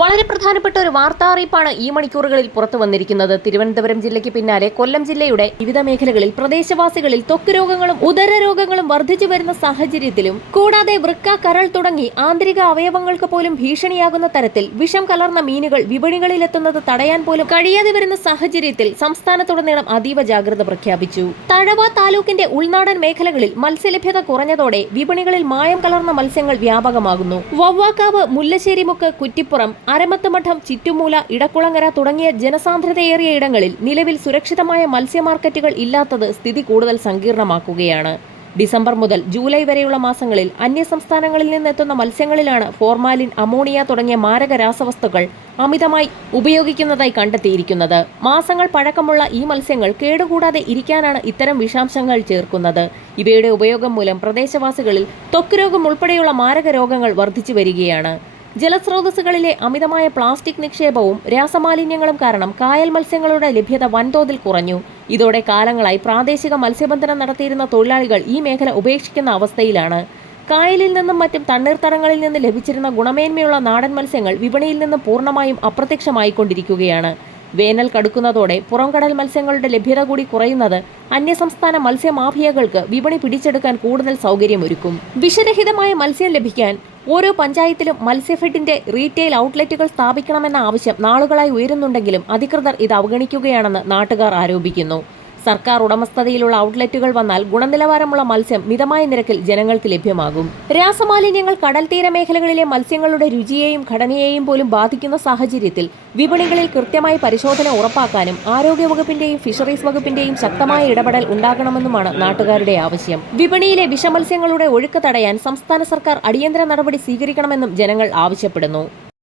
വളരെ പ്രധാനപ്പെട്ട ഒരു വാർത്താ അറിയിപ്പാണ് ഈ മണിക്കൂറുകളിൽ പുറത്തു വന്നിരിക്കുന്നത്. തിരുവനന്തപുരം ജില്ലയ്ക്ക് പിന്നാലെ കൊല്ലം ജില്ലയുടെ വിവിധ മേഖലകളിൽ പ്രദേശവാസികളിൽ ത്വക്ക് രോഗങ്ങളും ഉദര രോഗങ്ങളും വർദ്ധിച്ചു വരുന്ന സാഹചര്യത്തിലും കൂടാതെ വൃക്ക കരൾ തുടങ്ങി ആന്തരിക അവയവങ്ങൾക്ക് പോലും ഭീഷണിയാകുന്ന തരത്തിൽ വിഷം കലർന്ന മീനുകൾ വിപണികളിലെത്തുന്നത് തടയാൻ പോലും കഴിയാതെ വരുന്ന സാഹചര്യത്തിൽ സംസ്ഥാനത്തുടനീളം അതീവ ജാഗ്രത പ്രഖ്യാപിച്ചു. തഴവ താലൂക്കിന്റെ ഉൾനാടൻ മേഖലകളിൽ മത്സ്യലഭ്യത കുറഞ്ഞതോടെ വിപണികളിൽ മായം കലർന്ന മത്സ്യങ്ങൾ വ്യാപകമാകുന്നു. വവ്വാക്കാവ് മുല്ലശ്ശേരിമുക്ക് കുറ്റിപ്പുറം അരമത്തുമഠം ചിറ്റുമൂല ഇടക്കുളങ്ങര തുടങ്ങിയ ജനസാന്ദ്രതയേറിയ ഇടങ്ങളിൽ നിലവിൽ സുരക്ഷിതമായ മത്സ്യ മാർക്കറ്റുകൾ ഇല്ലാത്തത് സ്ഥിതി കൂടുതൽ സങ്കീർണമാക്കുകയാണ്. ഡിസംബർ മുതൽ ജൂലൈ വരെയുള്ള മാസങ്ങളിൽ അന്യ അന്യസംസ്ഥാനങ്ങളിൽ നിന്നെത്തുന്ന മത്സ്യങ്ങളിലാണ് ഫോർമാലിൻ അമോണിയ തുടങ്ങിയ മാരക രാസവസ്തുക്കൾ അമിതമായി ഉപയോഗിക്കുന്നതായി കണ്ടെത്തിയിരിക്കുന്നത്. മാസങ്ങൾ പഴക്കമുള്ള ഈ മത്സ്യങ്ങൾ കേടുകൂടാതെ ഇരിക്കാനാണ് ഇത്തരം വിഷാംശങ്ങൾ ചേർക്കുന്നത്. ഇവയുടെ ഉപയോഗം മൂലം പ്രദേശവാസികളിൽ ത്വക്ക് രോഗം ഉൾപ്പെടെയുള്ള മാരക രോഗങ്ങൾ വർദ്ധിച്ചു വരികയാണ്. ജലസ്രോതസ്സുകളിലെ അമിതമായ പ്ലാസ്റ്റിക് നിക്ഷേപവും രാസമാലിന്യങ്ങളും കാരണം കായൽ മത്സ്യങ്ങളുടെ ലഭ്യത വൻതോതിൽ കുറഞ്ഞു. ഇതോടെ കാലങ്ങളായി പ്രാദേശിക മത്സ്യബന്ധനം നടത്തിയിരുന്ന തൊഴിലാളികൾ ഈ മേഖല ഉപേക്ഷിക്കുന്ന അവസ്ഥയിലാണ്. കായലിൽ നിന്നും മറ്റും തണ്ണീർത്തടങ്ങളിൽ നിന്ന് ലഭിച്ചിരുന്ന ഗുണമേന്മയുള്ള നാടൻ മത്സ്യങ്ങൾ വിപണിയിൽ നിന്നും പൂർണമായും അപ്രത്യക്ഷമായിക്കൊണ്ടിരിക്കുകയാണ്. വേനൽ കടുക്കുന്നതോടെ പുറംകടൽ മത്സ്യങ്ങളുടെ ലഭ്യത കൂടി കുറയുന്നത് അന്യസംസ്ഥാന മത്സ്യമാഫിയകൾക്ക് വിപണി പിടിച്ചെടുക്കാൻ കൂടുതൽ സൗകര്യമൊരുക്കും. വിഷരഹിതമായ മത്സ്യം ലഭിക്കാൻ ഓരോ പഞ്ചായത്തിലും മത്സ്യഫെഡിന്റെ റീറ്റെയിൽ ഔട്ട്ലെറ്റുകൾ സ്ഥാപിക്കണമെന്ന ആവശ്യം നാളുകളായി ഉയരുന്നുണ്ടെങ്കിലും അധികൃതർ ഇത് അവഗണിക്കുകയാണെന്ന് നാട്ടുകാർ ആരോപിക്കുന്നു. സർക്കാർ ഉടമസ്ഥതയിലുള്ള ഔട്ട്ലെറ്റുകൾ വന്നാൽ ഗുണനിലവാരമുള്ള മത്സ്യം മിതമായ നിരക്കിൽ ജനങ്ങൾക്ക് ലഭ്യമാകും. രാസമാലിന്യങ്ങൾ കടൽ തീര മേഖലകളിലെ മത്സ്യങ്ങളുടെ രുചിയെയും ഘടനയെയും പോലും ബാധിക്കുന്ന സാഹചര്യത്തിൽ വിപണികളിൽ കൃത്യമായി പരിശോധന ഉറപ്പാക്കാനും ആരോഗ്യവകുപ്പിന്റെയും ഫിഷറീസ് വകുപ്പിന്റെയും ശക്തമായ ഇടപെടൽ ഉണ്ടാകണമെന്നുമാണ് നാട്ടുകാരുടെ ആവശ്യം. വിപണിയിലെ വിഷമത്സ്യങ്ങളുടെ ഒഴുക്ക് തടയാൻ സംസ്ഥാന സർക്കാർ അടിയന്തര നടപടി സ്വീകരിക്കണമെന്നും ജനങ്ങൾ ആവശ്യപ്പെടുന്നു.